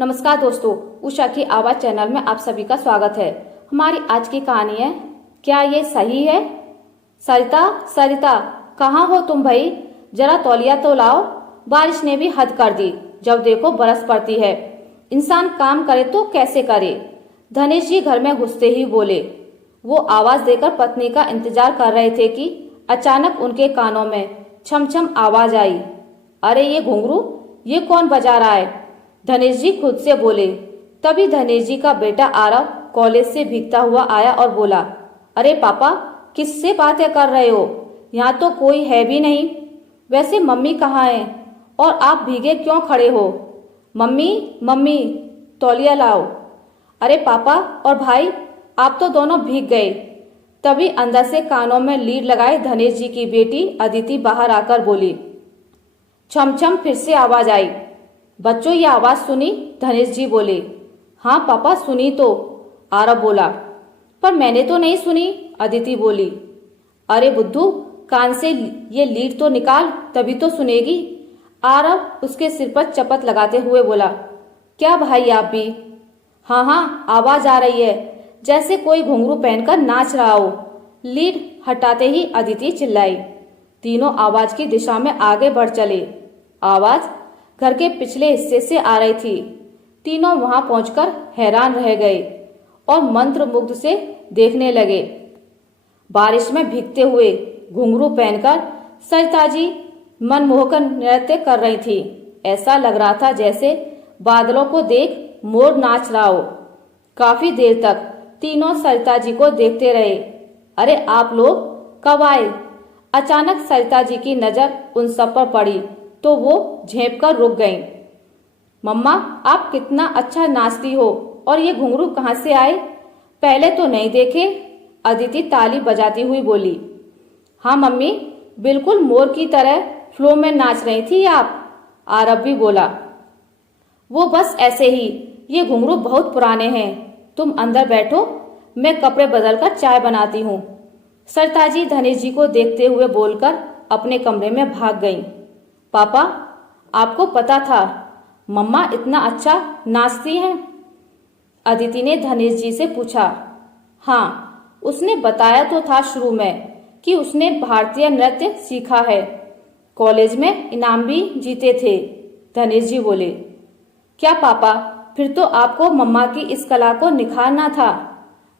नमस्कार दोस्तों, उषा की आवाज चैनल में आप सभी का स्वागत है। हमारी आज की कहानी है, क्या ये सही है? सरिता, सरिता, कहाँ हो तुम भाई? जरा तौलिया तो लाओ। बारिश ने भी हद कर दी। जब देखो बरस पड़ती है। इंसान काम करे तो कैसे करे? धनेश जी घर में घुसते ही बोले। वो आवाज देकर पत्नी का इंतजार कर रहे थे कि अचानक उनके कानों में छम छम आवाज आई। अरे ये घुंघरू, ये कौन बजा रहा है? धनेश जी खुद से बोले। तभी धनेश जी का बेटा आरव कॉलेज से भीगता हुआ आया और बोला, अरे पापा, किससे बातें कर रहे हो? यहाँ तो कोई है भी नहीं। वैसे मम्मी कहाँ है और आप भीगे क्यों खड़े हो? मम्मी, मम्मी, तौलिया लाओ। अरे पापा और भाई, आप तो दोनों भीग गए। तभी अंदर से कानों में लीड लगाए धनेश जी की बेटी अदिति बाहर आकर बोली। छम छम फिर से आवाज आई। बच्चों, ये आवाज सुनी? धनेश जी बोले। हाँ पापा, सुनी तो, आरव बोला। पर मैंने तो नहीं सुनी, अदिति बोली। अरे बुद्धू, कान से ये लीड तो निकाल, तभी तो सुनेगी। आरव उसके सिर पर चपत लगाते हुए बोला। क्या भाई आप भी? हाँ हाँ, आवाज आ रही है, जैसे कोई घुंघरू पहनकर नाच रहा हो। लीड हटाते ही अदिति चिल्लाई। तीनों आवाज की दिशा में आगे बढ़ चले। आवाज घर के पिछले हिस्से से आ रही थी। तीनों वहां पहुंचकर हैरान रह गए और मंत्रमुग्ध से देखने लगे। बारिश में भीगते हुए घुंघरू पहनकर सरिता जी मनमोहक नृत्य कर रही थी। ऐसा लग रहा था जैसे बादलों को देख मोर नाच रहा हो। काफी देर तक तीनों सरिता जी को देखते रहे। अरे आप लोग कब आए? अचानक सरिता जी की नजर उन सब पर पड़ी तो वो झेप कर रुक गईं। मम्मा, आप कितना अच्छा नाचती हो, और ये घुंघरू कहाँ से आए? पहले तो नहीं देखे, अदिति ताली बजाती हुई बोली। हाँ मम्मी, बिल्कुल मोर की तरह फ्लो में नाच रही थी आप, आरव भी बोला। वो बस ऐसे ही, ये घुंघरू बहुत पुराने हैं। तुम अंदर बैठो, मैं कपड़े बदलकर चाय बनाती हूँ। सरिता जी धनेश जी को देखते हुए बोलकर अपने कमरे में भाग गईं। पापा, आपको पता था मम्मा इतना अच्छा नाचती हैं? अदिति ने धनेश जी से पूछा। हाँ, उसने बताया तो था शुरू में कि उसने भारतीय नृत्य सीखा है। कॉलेज में इनाम भी जीते थे, धनेश जी बोले। क्या पापा, फिर तो आपको मम्मा की इस कला को निखारना था।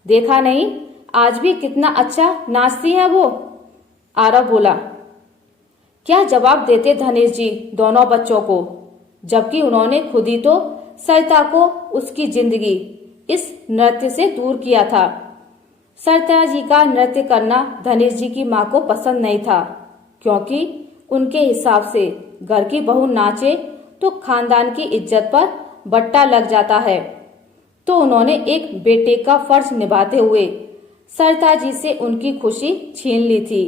देखा नहीं, आज भी कितना अच्छा नाचती है वो, आरव बोला। क्या जवाब देते धनेश जी दोनों बच्चों को, जबकि उन्होंने खुद ही तो सरिता को उसकी जिंदगी इस नृत्य से दूर किया था। सरिता जी का नृत्य करना धनेश जी की मां को पसंद नहीं था, क्योंकि उनके हिसाब से घर की बहू नाचे तो खानदान की इज्जत पर बट्टा लग जाता है। तो उन्होंने एक बेटे का फर्ज निभाते हुए सरिता जी से उनकी खुशी छीन ली थी,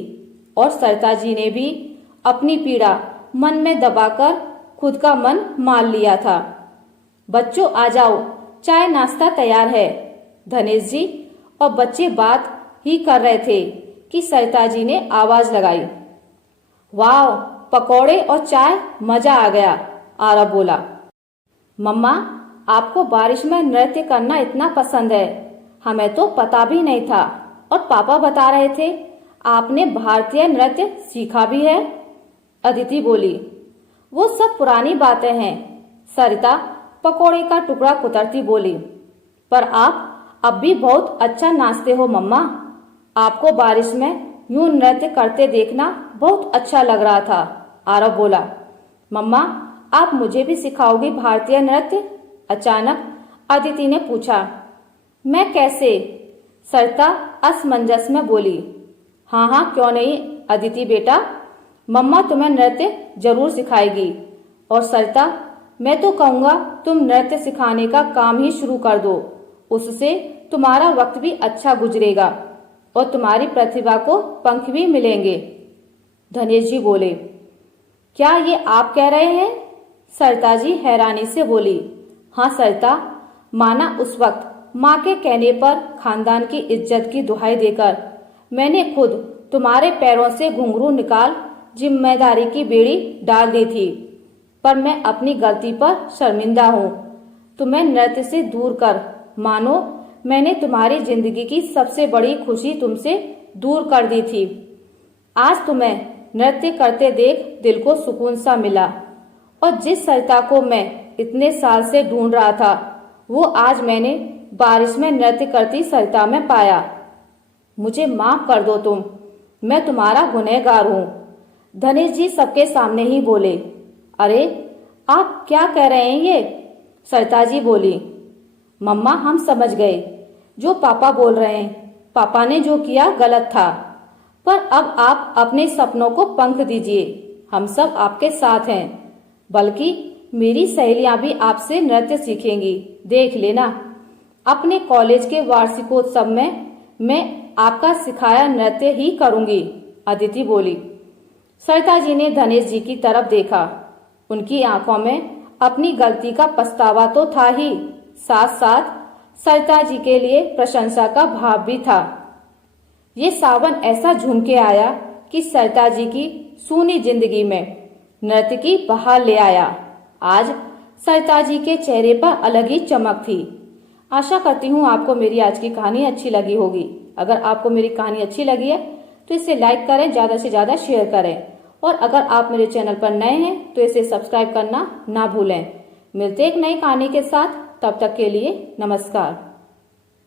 और सरिता जी ने भी अपनी पीड़ा मन में दबाकर खुद का मन मार लिया था। बच्चों आ जाओ, चाय नाश्ता तैयार है। धनेश जी और बच्चे बात ही कर रहे थे कि सरिता जी ने आवाज लगाई। वाह, पकौड़े और चाय, मजा आ गया, आरव बोला। मम्मा, आपको बारिश में नृत्य करना इतना पसंद है, हमें तो पता भी नहीं था। और पापा बता रहे थे आपने भारतीय नृत्य सीखा भी है, अदिति बोली। वो सब पुरानी बातें हैं, सरिता पकोड़े का टुकड़ा कुतरती बोली। पर आप अब भी बहुत अच्छा नाचते हो मम्मा। आपको बारिश में यूं नृत्य करते देखना बहुत अच्छा लग रहा था, आरव बोला। मम्मा, आप मुझे भी सिखाओगी भारतीय नृत्य? अचानक अदिति ने पूछा। मैं कैसे? सरिता असमंजस में बोली। हाँ हाँ, क्यों नहीं अदिति बेटा, मम्मा तुम्हें नृत्य जरूर सिखाएगी। और सरिता, मैं तो कहूँगा तुम नृत्य सिखाने का काम ही शुरू कर दो। उससे तुम्हारा वक्त भी अच्छा गुजरेगा और तुम्हारी प्रतिभा को पंख भी मिलेंगे, धनेश जी बोले। क्या ये आप कह रहे हैं? सरिता जी हैरानी से बोली। हाँ सरिता, माना उस वक्त माँ के कहने पर खानदान की इज्जत की दुहाई देकर मैंने खुद तुम्हारे पैरों से घुंघरू निकाल जिम्मेदारी की बेड़ी डाल दी थी, पर मैं अपनी गलती पर शर्मिंदा हूँ। तुम्हें नृत्य से दूर कर, मानो मैंने तुम्हारी जिंदगी की सबसे बड़ी खुशी तुमसे दूर कर दी थी। आज तुम्हें नृत्य करते देख दिल को सुकून सा मिला, और जिस सरिता को मैं इतने साल से ढूंढ रहा था वो आज मैंने बारिश में नृत्य करती सरिता में पाया। मुझे माफ कर दो तुम, मैं तुम्हारा गुनहगार हूँ। धनेश जी सबके सामने ही बोले। अरे आप क्या कह रहे हैं ये? सरिता जी बोली। मम्मा हम समझ गए जो पापा बोल रहे हैं। पापा ने जो किया गलत था, पर अब आप अपने सपनों को पंख दीजिए। हम सब आपके साथ हैं, बल्कि मेरी सहेलियां भी आपसे नृत्य सीखेंगी, देख लेना। अपने कॉलेज के वार्षिकोत्सव में मैं आपका सिखाया नृत्य ही करूंगी, अदिति बोली। सरिता जी ने धनेश जी की तरफ देखा। उनकी आंखों में अपनी गलती का पछतावा तो था ही, साथ साथ सरिता जी के लिए प्रशंसा का भाव भी था। ये सावन ऐसा झूम के आया कि सरिता जी की सूनी जिंदगी में नृत्य की बहार ले आया। आज सरिता जी के चेहरे पर अलग ही चमक थी। आशा करती हूँ आपको मेरी आज की कहानी अच्छी लगी होगी। अगर आपको मेरी कहानी अच्छी लगी है तो इसे लाइक करें, ज्यादा से ज्यादा शेयर करें, और अगर आप मेरे चैनल पर नए हैं तो इसे सब्सक्राइब करना ना भूलें। मिलते एक नई कहानी के साथ, तब तक के लिए नमस्कार।